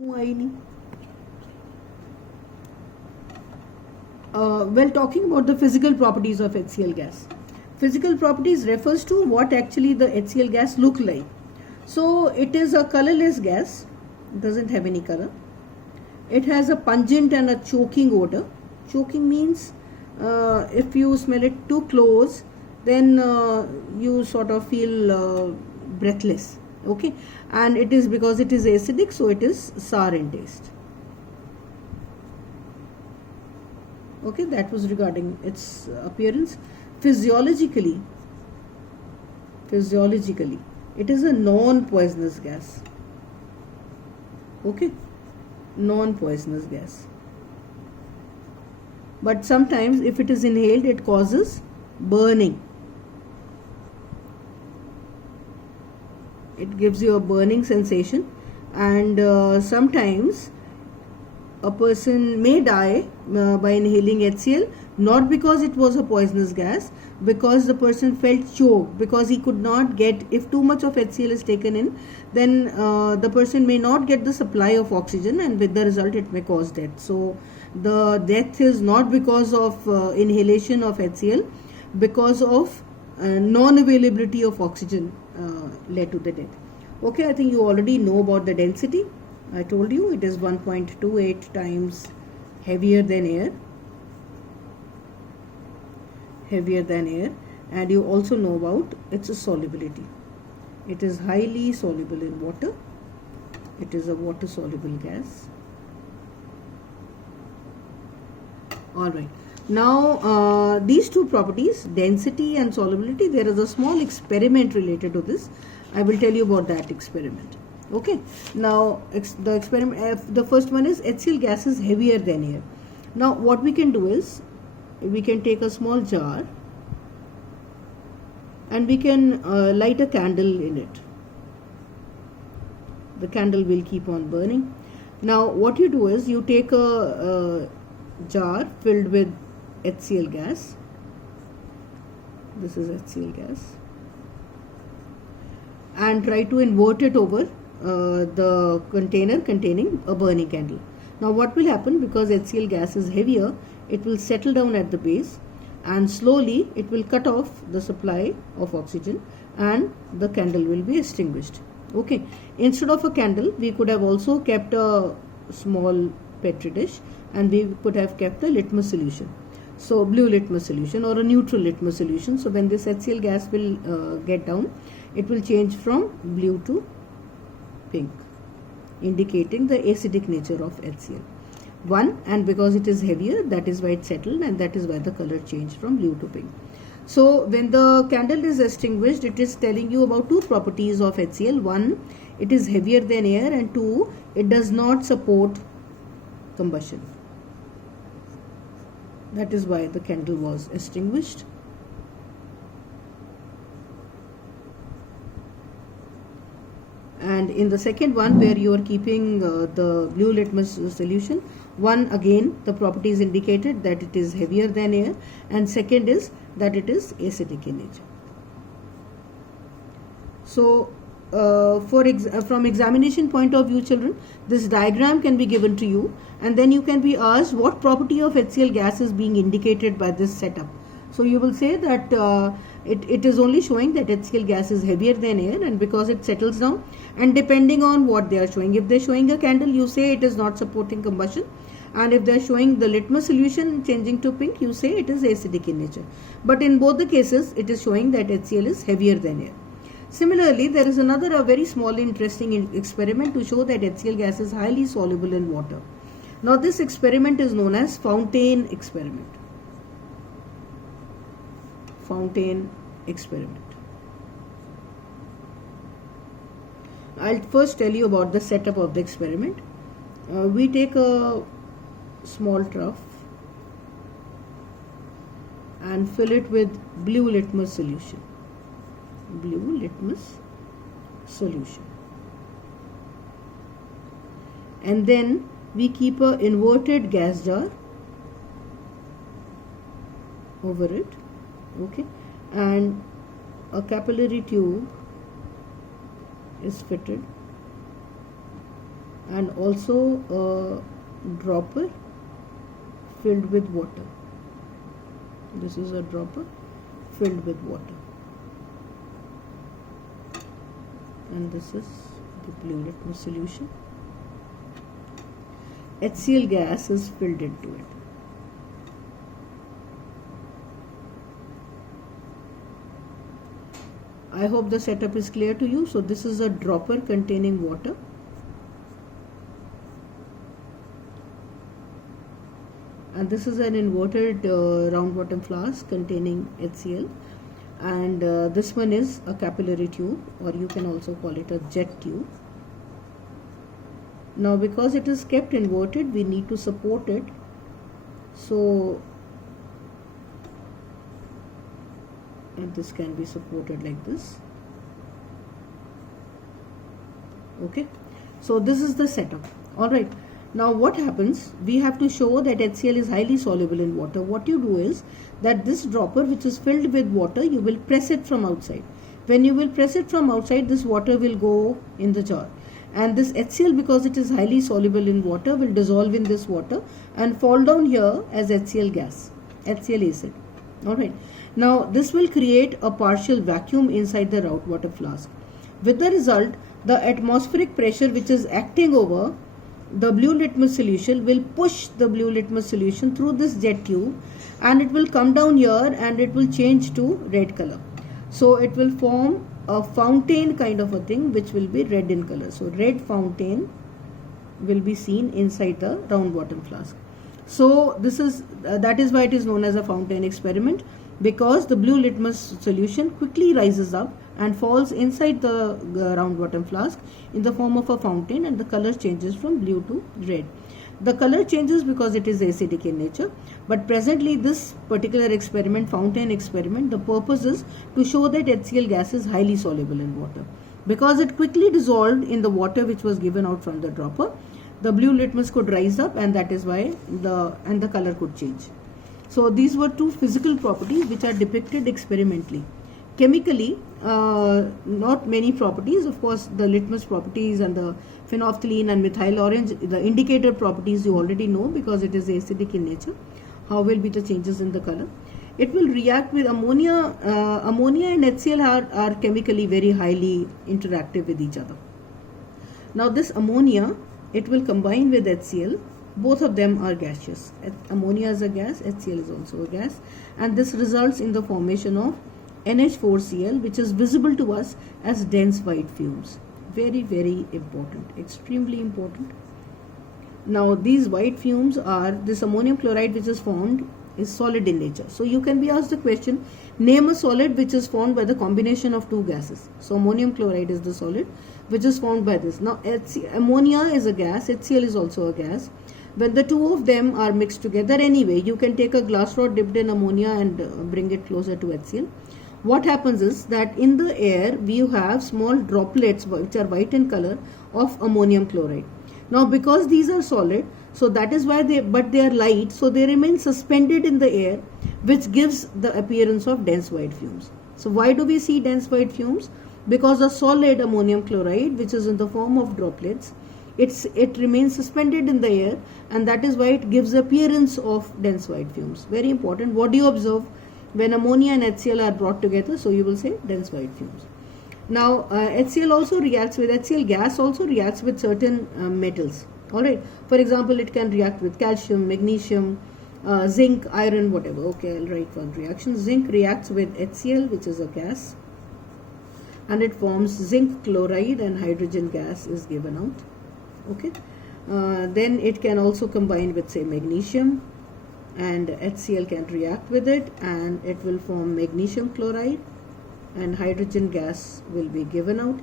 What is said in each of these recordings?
आई नहीं. Well, talking about the physical properties of HCl gas. Physical properties refers to what actually the HCl gas look like. So it is a colorless gas. It doesn't have any color. It has a pungent and a choking odor. Choking means if you smell it too close, then you sort of feel breathless. Okay, and it is because it is acidic, so it is sour in taste. Okay, that was regarding its appearance. Physiologically, it is a non-poisonous gas. Okay, non-poisonous gas. But sometimes if it is inhaled, it causes burning. It gives you a burning sensation, and sometimes a person may die by inhaling HCl, not because it was a poisonous gas, because the person felt choked, because he could not get, if too much of HCl is taken in, then the person may not get the supply of oxygen, and with the result it may cause death. So the death is not because of inhalation of HCl, because of non-availability of oxygen led to the death. Okay, I think you already know about the density. I told you it is 1.28 times heavier than air. And you also know about its solubility. It is highly soluble in water. It is a water soluble gas. Alright. Now these two properties, density and solubility, there is a small experiment related to this. I will tell you about that experiment. Okay, now the experiment, the first one is HCl gas is heavier than air. Now what we can do is, we can take a small jar and we can light a candle in it. The candle will keep on burning. Now what you do is, you take a jar filled with HCl gas. This is HCl gas, and try to invert it over the container containing a burning candle. Now what will happen, because HCl gas is heavier, it will settle down at the base, and slowly it will cut off the supply of oxygen, and the candle will be extinguished. Okay, instead of a candle, we could have also kept a small petri dish, and we could have kept a litmus solution. So blue litmus solution or a neutral litmus solution. So when this HCl gas will get down, it will change from blue to pink, indicating the acidic nature of HCl. And because it is heavier, that is why it settled, and that is why the color changed from blue to pink. So when the candle is extinguished, it is telling you about two properties of HCl. One, it is heavier than air, and two, it does not support combustion. That is why the candle was extinguished. And in the second one, where you are keeping the blue litmus solution, one, again the property is indicated that it is heavier than air, and second is that it is acidic in nature. So from examination point of view, children, this diagram can be given to you, and then you can be asked what property of HCl gas is being indicated by this setup. So you will say that it is only showing that HCl gas is heavier than air, and because it settles down, and depending on what they are showing, if they are showing a candle, you say it is not supporting combustion, and if they are showing the litmus solution changing to pink, you say it is acidic in nature. But in both the cases, it is showing that HCl is heavier than air. Similarly, there is another very small interesting experiment to show that HCl gas is highly soluble in water. Now this experiment is known as Fountain experiment. Fountain experiment. I'll first tell you about the setup of the experiment. We take a small trough and fill it with blue litmus solution. And then we keep a inverted gas jar over it. Okay, and a capillary tube is fitted and also a dropper filled with water. This is a dropper filled with water, and this is the blue litmus solution. HCl gas is filled into it. I hope the setup is clear to you. So this is a dropper containing water. And this is an inverted round bottom flask containing HCl. And this one is a capillary tube, or you can also call it a jet tube. Now because it is kept inverted, we need to support it. So and this can be supported like this. Okay, so this is the setup. All right, now what happens, we have to show that HCl is highly soluble in water. What you do is that this dropper, which is filled with water, you will press it from outside. When you will press it from outside, this water will go in the jar, and this HCl, because it is highly soluble in water, will dissolve in this water and fall down here as HCl gas, HCl acid. Alright, now this will create a partial vacuum inside the round water flask. With the result, the atmospheric pressure which is acting over the blue litmus solution will push the blue litmus solution through this jet tube, and it will come down here and it will change to red color. So it will form a fountain kind of a thing which will be red in color. So red fountain will be seen inside the round bottom flask. So this is that is why it is known as a fountain experiment, because the blue litmus solution quickly rises up and falls inside the round bottom flask in the form of a fountain, and the color changes from blue to red. The color changes because it is acidic in nature, but presently this particular experiment, fountain experiment, the purpose is to show that HCl gas is highly soluble in water. Because it quickly dissolved in the water which was given out from the dropper, the blue litmus could rise up, and that is why the color could change. So these were two physical properties which are depicted experimentally. Chemically, not many properties. Of course, the litmus properties and the phenolphthalein and methyl orange, the indicator properties you already know because it is acidic in nature. How will be the changes in the color? It will react with ammonia. Ammonia and HCl are chemically very highly interactive with each other. Now this ammonia, it will combine with HCl. Both of them are gaseous. Ammonia is a gas, HCl is also a gas, and this results in the formation of NH4Cl, which is visible to us as dense white fumes. Very, very important, extremely important. Now these white fumes are, this ammonium chloride which is formed is solid in nature. So you can be asked the question, name a solid which is formed by the combination of two gases. So ammonium chloride is the solid which is formed by this. Now ammonia is a gas, HCl is also a gas. When the two of them are mixed together anyway, you can take a glass rod dipped in ammonia and bring it closer to HCl. What happens is that in the air we have small droplets which are white in color of ammonium chloride. Now because these are solid, so that is why they are light, so they remain suspended in the air, which gives the appearance of dense white fumes. So why do we see dense white fumes? Because a solid ammonium chloride, which is in the form of droplets, it remains suspended in the air, and that is why it gives appearance of dense white fumes. Very important. What do you observe when ammonia and HCl are brought together? So you will say dense white fumes. Now HCl also reacts with, HCl gas also reacts with certain metals. Alright, for example, it can react with calcium, magnesium, zinc, iron, whatever. Okay, I'll write one reaction. Zinc reacts with HCl, which is a gas, and it forms zinc chloride, and hydrogen gas is given out. Okay, then it can also combine with, say, magnesium, and HCl can react with it, and it will form magnesium chloride, and hydrogen gas will be given out.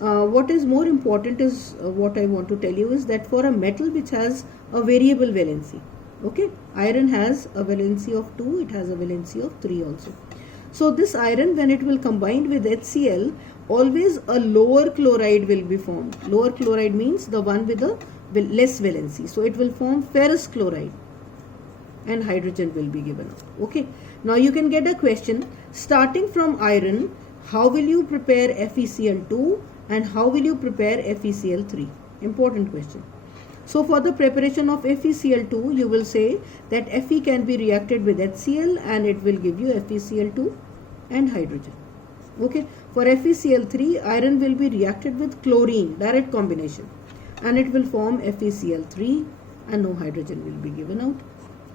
What is more important is what I want to tell you is that for a metal which has a variable valency, okay, iron has a valency of 2, it has a valency of 3 also. So this iron, when it will combine with HCl, always a lower chloride will be formed. Lower chloride means the one with a less valency. So it will form ferrous chloride, and hydrogen will be given out. Okay. Now you can get a question, starting from iron, how will you prepare FeCl2 and how will you prepare FeCl3? Important question. So for the preparation of FeCl2, you will say that Fe can be reacted with HCl and it will give you FeCl2 and hydrogen. Okay. For FeCl3, iron will be reacted with chlorine, direct combination, and it will form FeCl3 and no hydrogen will be given out.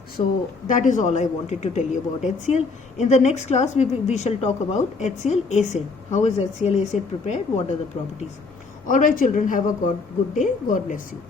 So that is all I wanted to tell you about HCl. In the next class, we shall talk about HCl acid. How is HCl acid prepared? What are the properties? Alright children, have a good day. God bless you.